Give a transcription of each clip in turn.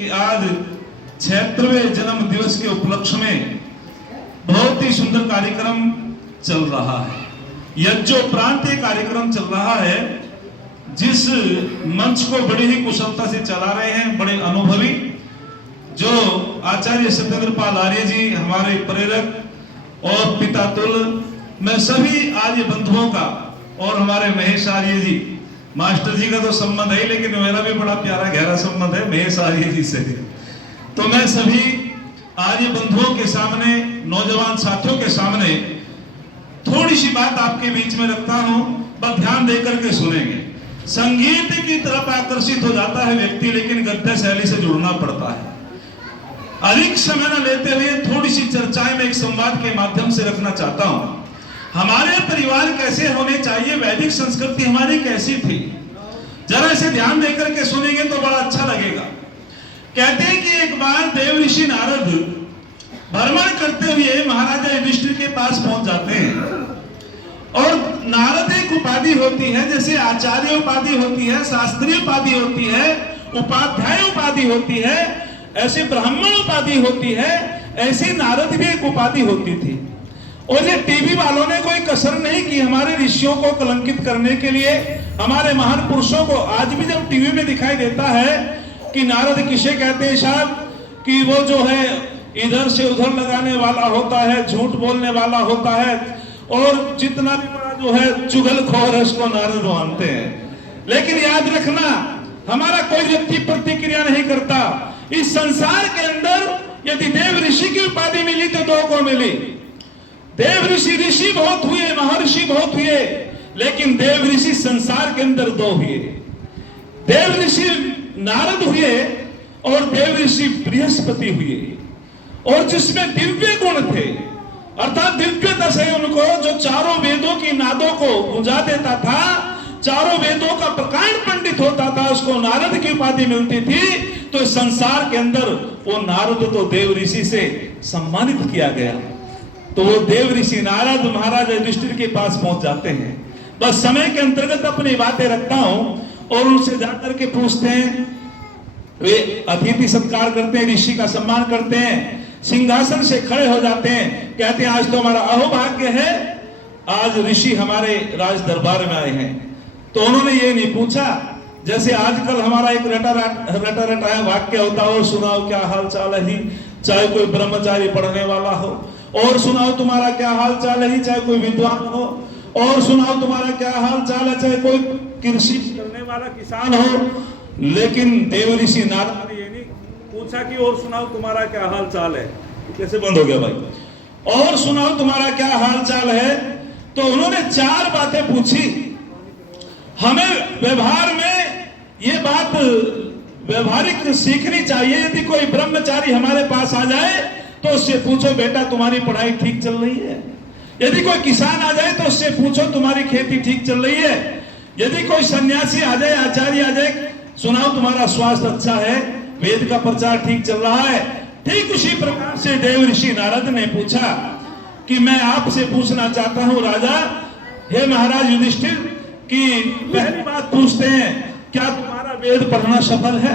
कि आज 76वें जन्म दिवस के उपलक्ष्य में बहुत ही सुंदर कार्यक्रम चल रहा है। यज्ञोपरांत कार्यक्रम चल रहा है, जिस मंच को बड़ी ही कुशलता से चला रहे हैं बड़े अनुभवी जो आचार्य सत्येंद्र पाल आर्य जी, हमारे प्रेरक और पिता तुल। मैं सभी आर्य बंधुओं का और हमारे महेश आर्य जी मास्टर जी का तो संबंध है, लेकिन मेरा भी बड़ा प्यारा गहरा संबंध है महेश आर्य जी से। तो मैं सभी आर्य बंधुओं के सामने, नौजवान साथियों के सामने थोड़ी सी बात आपके बीच में रखता हूं, बस ध्यान देकर के सुनेंगे। संगीत की तरफ आकर्षित हो जाता है व्यक्ति, लेकिन गद्य शैली से जुड़ना पड़ता है। अधिक समय न लेते हुए थोड़ी सी चर्चाएं में एक संवाद के माध्यम से रखना चाहता हूं। हमारे परिवार कैसे होने चाहिए, वैदिक संस्कृति हमारी कैसी थी, जरा इसे ध्यान देकर के सुनेंगे तो बड़ा अच्छा लगेगा। कहते हैं कि एक बार देव ऋषि नारद भ्रमण करते हुए महाराजा युधिष्ठिर के पास पहुंच जाते हैं। और नारद एक उपाधि होती है, जैसे आचार्य उपाधि होती है, शास्त्रीय उपाधि होती है, उपाध्याय उपाधि होती है, ऐसे ब्राह्मण उपाधि होती है, ऐसी नारद भी एक उपाधि होती थी। और ये टीवी वालों ने कोई कसर नहीं की हमारे ऋषियों को कलंकित करने के लिए, हमारे महान पुरुषों को। आज भी जब टीवी में दिखाई देता है कि नारद किसे कहते हैं साहब, कि वो जो है इधर से उधर लगाने वाला होता है, झूठ बोलने वाला होता है, और जितना भी बड़ा जो है चुगलखोर है उसको नारद मानते हैं। लेकिन याद रखना, हमारा कोई व्यक्ति प्रतिक्रिया नहीं करता। इस संसार के अंदर यदि देव ऋषि की उपाधि मिली तो दो को मिली। देव ऋषि बहुत हुए, महर्षि बहुत हुए, लेकिन देव ऋषि संसार के अंदर दो हुए। देव ऋषि नारद हुए और देव ऋषि बृहस्पति हुए, और जिसमें दिव्य गुण थे, अर्थात दिव्यता से उनको जो चारों वेदों की नादों को गुंजा देता था, चारों वेदों का प्रकांड पंडित होता था, उसको नारद की उपाधि मिलती थी। तो संसार के अंदर वो नारद तो देव ऋषि से सम्मानित किया गया। तो वो देव ऋषि नारद महाराज युधिष्ठिर के पास पहुंच जाते हैं। बस समय के अंतर्गत अपनी बातें रखता हूं और उनसे जाकर के पूछते हैं। वे अतिथि सत्कार करते हैं, ऋषि का सम्मान करते हैं, सिंहासन से खड़े हो जाते हैं, कहते हैं आज तो हमारा अहोभाग्य है, आज ऋषि हमारे राज दरबार में आए हैं। तो उन्होंने ये नहीं पूछा जैसे आजकल हमारा एक रटा रटाया वाक्य होता हो, सुनाओ क्या हाल चाल है, चाहे कोई ब्रह्मचारी पढ़ने वाला हो, और सुनाओ तुम्हारा क्या हाल चाल है, चाहे कोई विद्वान हो, और सुनाओ तुम्हारा क्या हाल चाल है, चाहे कोई कृषि करने वाला किसान हो। लेकिन देव ऋषि नारद ने ये नहीं पूछा कि और सुनाओ तुम्हारा क्या हाल चाल है। कैसे बंद हो गया भाई? और सुनाओ तुम्हारा क्या हाल चाल है। तो उन्होंने चार बातें पूछी। हमें व्यवहार में ये बात व्यवहारिक सीखनी चाहिए। यदि कोई ब्रह्मचारी हमारे पास आ जाए तो उससे पूछो बेटा तुम्हारी पढ़ाई ठीक चल रही है। यदि कोई किसान आ जाए तो उससे पूछो तुम्हारी खेती ठीक चल रही है। यदि कोई सन्यासी आ जाए, आचार्य आ जाए, सुनाओ तुम्हारा स्वास्थ्य अच्छा है, वेद का प्रचार ठीक चल रहा है। ठीक उसी प्रकार से देव ऋषि नारद ने पूछा कि मैं आपसे पूछना चाहता हूं राजा, हे महाराज युधिष्ठिर, कि पहली बात पूछते हैं, क्या तुम्हारा वेद पढ़ना सफल है?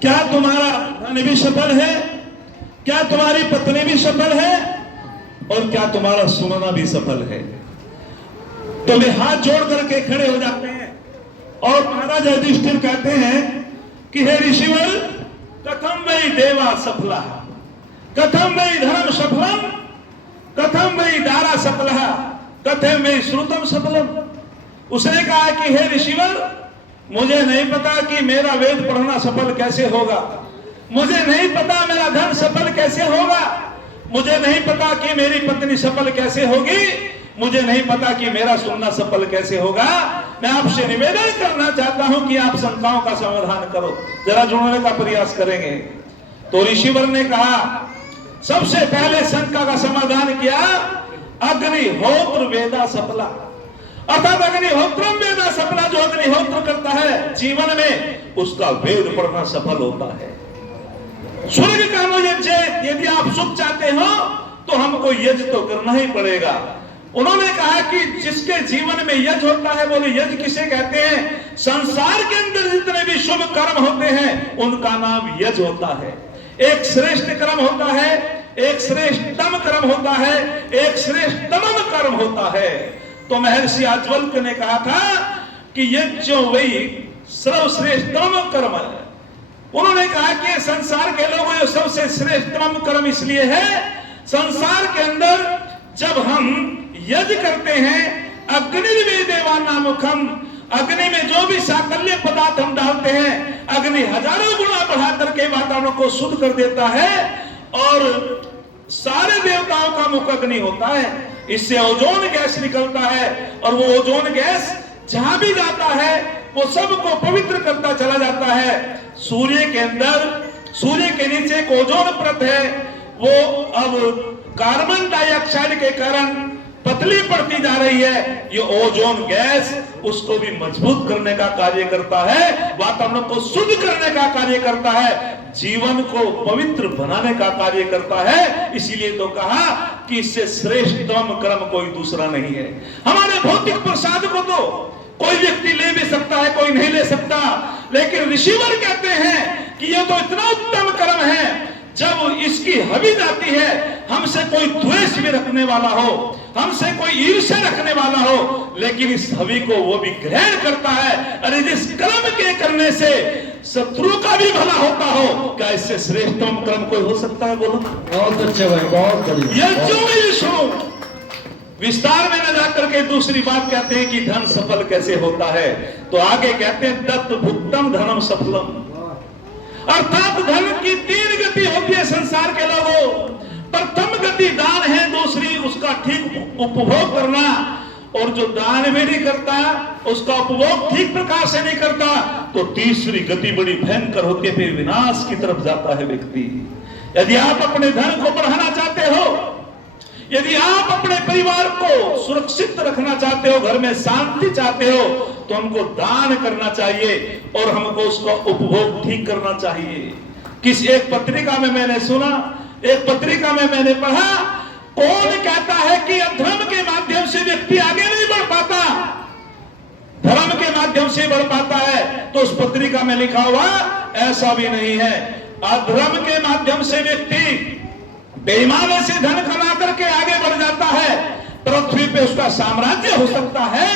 क्या तुम्हारा धन भी सफल है? क्या तुम्हारी पत्नी भी सफल है? और क्या तुम्हारा सुनना भी सफल है? तो वे हाथ जोड़ करके खड़े हो जाते हैं और महाराज युधिष्ठिर कहते हैं कि हे ऋषिवर, कथम वै देवा सफला, कथम वै धर्म सफलम, कथम वै दारा सफला, कथम वै श्रुतम सफलम। उसने कहा कि हे ऋषिवर, मुझे नहीं पता कि मेरा वेद पढ़ना सफल कैसे होगा, मुझे नहीं पता मेरा धन सफल कैसे होगा, मुझे नहीं पता कि मेरी पत्नी सफल कैसे होगी, मुझे नहीं पता कि मेरा सुनना सफल कैसे होगा। मैं आपसे निवेदन करना चाहता हूं कि आप शंकाओं का समाधान करो। जरा जुड़ने का प्रयास करेंगे। तो ऋषिवर ने कहा, सबसे पहले शंका का समाधान किया, अग्निहोत्र वेदा सफला, अर्थात अग्निहोत्रम वेदा सफला। जो अग्निहोत्र करता है जीवन में, उसका वेद पढ़ना सफल होता है। स्वर्ग का यज्ञ, यदि आप सुख चाहते हो तो हमको यज्ञ तो करना ही पड़ेगा। उन्होंने कहा कि जिसके जीवन में यज्ञ होता है, बोले यज्ञ किसे कहते हैं? संसार के अंदर जितने भी शुभ कर्म होते हैं उनका नाम यज्ञ होता है। एक श्रेष्ठ कर्म होता है, एक श्रेष्ठतम कर्म होता है, एक श्रेष्ठतम कर्म होता है। तो महर्षि याज्ञवल्क्य ने कहा था कि यज्ञ वही सर्वश्रेष्ठतम कर्म है। उन्होंने कहा कि संसार के लोगों जो सबसे श्रेष्ठतम कर्म इसलिए है, संसार के अंदर जब हम यज्ञ करते हैं, अग्नि देवानामुखम, अग्नि में जो भी साकल्य पदार्थ हम डालते हैं, अग्नि हजारों गुना बढ़ा करके वातावरण को शुद्ध कर देता है और सारे देवताओं का मुख अग्नि होता है। इससे ओजोन गैस निकलता है और वो ओजोन गैस जहां भी जाता है वो सबको पवित्र करता चला जाता है। सूर्य के अंदर, सूर्य के नीचे एक ओजोन परत है, वो अब कार्बन डाइऑक्साइड के कारण पतली पड़ती जा रही है। ये ओजोन गैस उसको भी मजबूत करने का कार्य करता है, वातावरण को शुद्ध करने का कार्य करता है, जीवन को पवित्र बनाने का कार्य करता है। इसीलिए तो कहा कि इससे श्रेष्ठतम कर्म कोई दूसरा नहीं है। हमारे भौतिक प्रसाद को तो कोई व्यक्ति ले भी सकता है, कोई नहीं ले सकता, लेकिन ऋषिवर कहते हैं कि यह तो इतना उत्तम कर्म है, जब इसकी हवि जाती है, हमसे कोई द्वेष भी रखने वाला हो, हमसे कोई ईर्ष्या रखने वाला हो, लेकिन इस हवि को वो भी ग्रहण करता है। अरे जिस कर्म के करने से शत्रु का भी भला होता हो, क्या इससे श्रेष्ठतम कर्म कोई हो सकता है? बोलो। बहुत अच्छे भाई, बहुत बढ़िया। यह जो भी सुनो, विस्तार में न जाकर के दूसरी बात कहते हैं कि धन सफल कैसे होता है, तो आगे कहते हैं दत्त भुक्तम धनम सफलम, अर्थात धन की 3 गति होती है संसार के लोगों। प्रथम गति दान है, दूसरी उसका ठीक उपभोग करना, और जो दान भी नहीं करता उसका उपभोग ठीक प्रकार से नहीं करता, तो तीसरी गति बड़ी भयंकर होती है, फिर विनाश की तरफ जाता है व्यक्ति। यदि आप अपने धन को बढ़ाना चाहते हो, यदि आप अपने परिवार को सुरक्षित रखना चाहते हो, घर में शांति चाहते हो, तो हमको दान करना चाहिए और हमको उसका उपभोग ठीक करना चाहिए। किस एक पत्रिका में मैंने सुना, एक पत्रिका में मैंने पढ़ा, कौन कहता है कि अधर्म के माध्यम से व्यक्ति आगे नहीं बढ़ पाता, धर्म के माध्यम से बढ़ पाता है? तो उस पत्रिका में लिखा हुआ ऐसा भी नहीं है। अधर्म के माध्यम से व्यक्ति बेईमानी से धन कमा करके आगे बढ़ जाता है, पृथ्वी पे उसका साम्राज्य हो सकता है,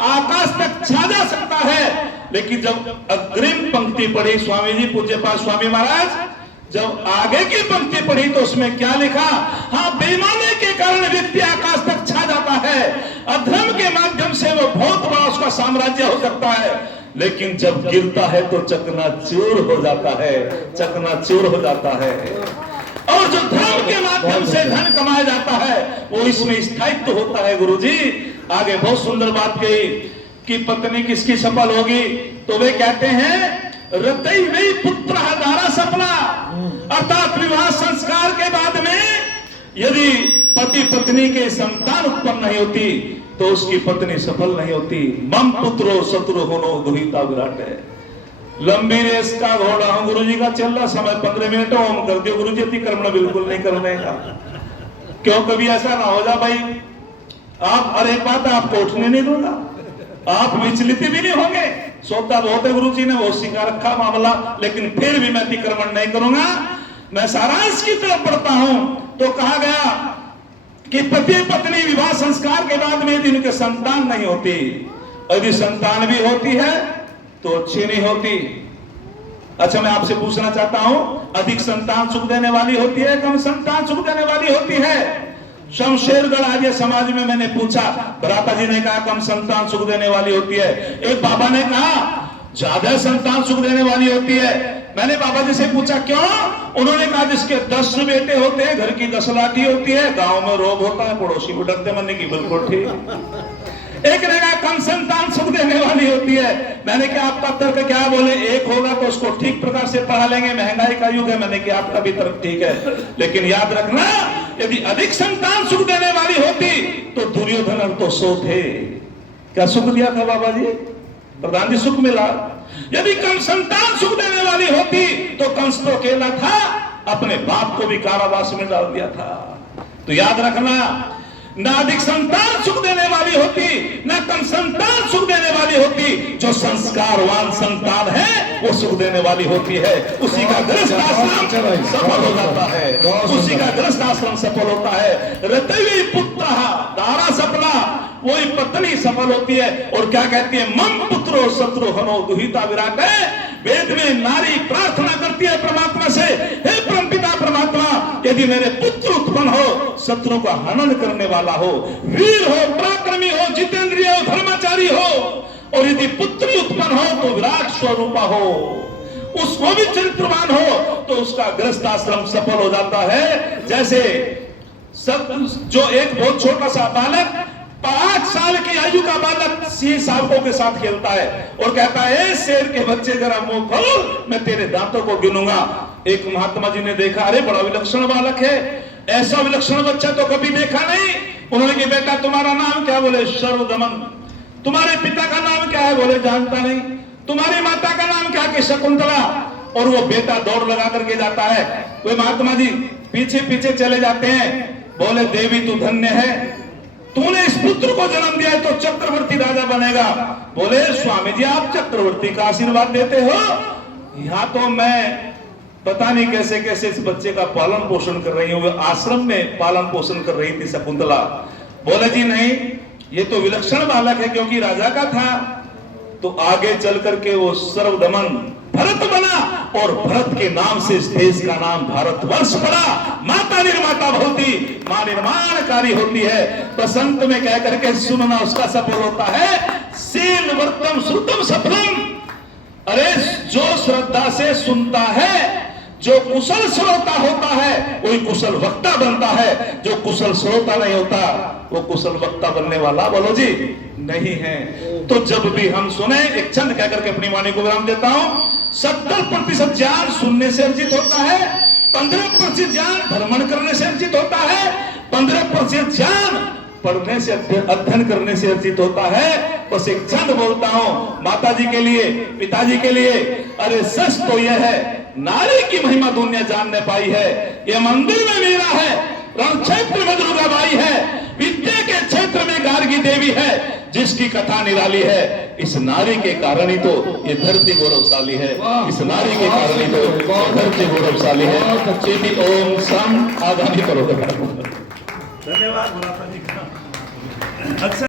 आकाश तक छा जा सकता है, लेकिन जब अग्रिम पंक्ति पढ़ी स्वामी जी, पूज्यपाद स्वामी महाराज, जब आगे की पंक्ति पढ़ी तो उसमें क्या लिखा? हाँ, बेईमानी के कारण व्यक्ति आकाश तक छा जाता है, अधर्म के माध्यम से वो बहुत बड़ा उसका साम्राज्य हो सकता है, लेकिन जब गिरता है तो चकनाचूर हो जाता है, चकनाचूर हो जाता है। और जो धर्म के माध्यम से धन कमाया जाता है वो इसमें स्थायित्व होता है। गुरुजी आगे बहुत सुंदर बात कही कि पत्नी किसकी सफल होगी, तो वे कहते हैं रतई वही पुत्र हजारा सपना, अर्थात विवाह संस्कार के बाद में यदि पति पत्नी के संतान उत्पन्न नहीं होती तो उसकी पत्नी सफल नहीं होती। मम पुत्रो शत्रु होनो दुहिता विराट है। लंबी रेस का घोड़ा हूं गुरुजी का, चल रहा समय 15 मिनट ओम कर दियो गुरुजी, अतिक्रमण बिल्कुल नहीं करने का। क्यों कभी ऐसा ना हो जा भाई, आप और एक बात आपको उठने नहीं दूंगा, आप विचलित भी नहीं होंगे। सोता बहुत है गुरुजी ने, वो सिखा रखा मामला, लेकिन फिर भी मैं अतिक्रमण नहीं करूंगा। मैं सारांश की तरफ पढ़ता हूं तो कहा गया कि पति पत्नी विवाह संस्कार के बाद में यदि उनके संतान नहीं होती, यदि संतान भी होती है तो अच्छी नहीं होती। अच्छा, मैं आपसे पूछना चाहता हूं, अधिक संतान सुख देने वाली होती है, कम संतान सुख देने वाली होती है? शमशेरगढ़ आर्य समाज में मैंने पूछा, भ्राता जी ने कहा कम संतान सुख देने वाली होती है, एक बाबा ने कहा ज्यादा संतान सुख देने वाली होती है। मैंने बाबा जी से पूछा क्यों? उन्होंने कहा जिसके 10 बेटे होते हैं, घर की 10 लाठी होती है, गांव में रोग होता है, पड़ोसी को डरते मरने की। बिल्कुल ठीक। एक ने कहा कम संतान सुख देने वाली होती है। मैंने कहा आपका तर्क क्या? बोले एक होगा तो उसको ठीक प्रकार से पढ़ा लेंगे, महंगाई का युग है। मैंने कहा आपका भी तर्क ठीक है, लेकिन याद रखना यदि अधिक संतान सुख देने वाली होती तो दुर्योधन तो सो थे। क्या सुख दिया था बाबा जी? प्रधान जी सुख मिला। यदि कम संतान सुख देने वाली होती तो कंस तो अकेला था, अपने बाप को भी कारावास में डाल दिया था। तो याद रखना, ना अधिक संतान सुख देने वाली होती, ना कम संतान सुख देने वाली होती। जो संस्कारवान संतान है वो सुख देने वाली होती है। उसी का गृहस्थ आश्रम सफल हो जाता है, उसी का गृहस्थ आश्रम सफल होता है। रतवी पुत्र दारा सफला, वही पत्नी सफल होती है। और क्या कहती है, मम पुत्रो शत्रु हनो दुहिता विराट है। वेद में नारी प्रार्थना करती है परमात्मा से, हे परमपिता परमात्मा, यदि मेरे पुत्र उत्पन्न हो, शत्रु का हनन करने वाला हो, वीर हो, पराक्रमी हो, जितेंद्रिय हो, धर्माचारी हो, और यदि पुत्री उत्पन्न हो तो विराट स्वरूपा हो, उसको भी चरित्रवान हो, तो उसका गृहस्थ आश्रम सफल हो जाता है। जैसे जो एक बहुत छोटा सा बालक 5 साल की आयु का बालक सिंह सांपों के साथ खेलता है और कहता है, शेर के बच्चे जरा मुंह खोल, मैं तेरे दांतों को गिनूंगा। एक महात्मा जी ने देखा, अरे बड़ा विलक्षण बालक है, ऐसा विलक्षण बच्चा तो कभी देखा नहीं। उन्होंने कहा, बेटा तुम्हारा नाम क्या? बोले सर्वदमन। तुम्हारे पिता का नाम क्या है? बोले जानता नहीं। तुम्हारी माता का नाम क्या? कि शकुंतला। और वो बेटा दौड़ लगा करके जाता है। वे महात्मा जी पीछे पीछे चले जाते हैं। बोले, देवी तू धन्य है, तूने इस पुत्र को जन्म दिया है तो चक्रवर्ती राजा बनेगा। बोले, स्वामी जी आप चक्रवर्ती का आशीर्वाद देते हो, यहां तो मैं पता नहीं कैसे कैसे इस बच्चे का पालन पोषण कर रही हूं। आश्रम में पालन पोषण कर रही थी शकुंतला। बोले, जी नहीं, ये तो विलक्षण बालक है क्योंकि राजा का था। तो आगे चल करके वो सर्वदमन भरत बना और भरत के नाम से इस देश का नाम भारतवर्ष पड़ा। माता निर्माता होती, मां निर्माणकारी होती है। बसंत में कह करके सुनना उसका सफल होता है। शील वर्तम श्रुतम सफलम। अरे जो श्रद्धा से सुनता है, जो कुशल श्रोता होता है, वही कुशल वक्ता बनता है। जो कुशल श्रोता नहीं होता, वो कुशल वक्ता बनने वाला बोलो जी नहीं है। तो जब भी हम सुने, एक छंद कहकर के अपनी वाणी को विराम देता हूं। 70% ज्ञान सुनने से अर्जित होता है, 15% ज्ञान भ्रमण करने से अर्जित होता है, 15% ज्ञान पढ़ने से, अध्ययन करने से अर्जित होता है। बस एक छंद बोलता हूं माता जी के लिए, पिताजी के लिए। अरे सच तो यह है, नारी की महिमा दुनिया जानने पाई है। ये मंदिर में मीरा है, रण क्षेत्र में दुर्गाबाई है, विद्या के क्षेत्र में गार्गी देवी है, जिसकी कथा निराली है। इस नारी के कारण ही तो ये धरती गौरवशाली है, इस नारी के कारण ही तो धरती गौरवशाली है। ओम सम आगामी करो। धन्यवाद मुरादा जी का। अक्सर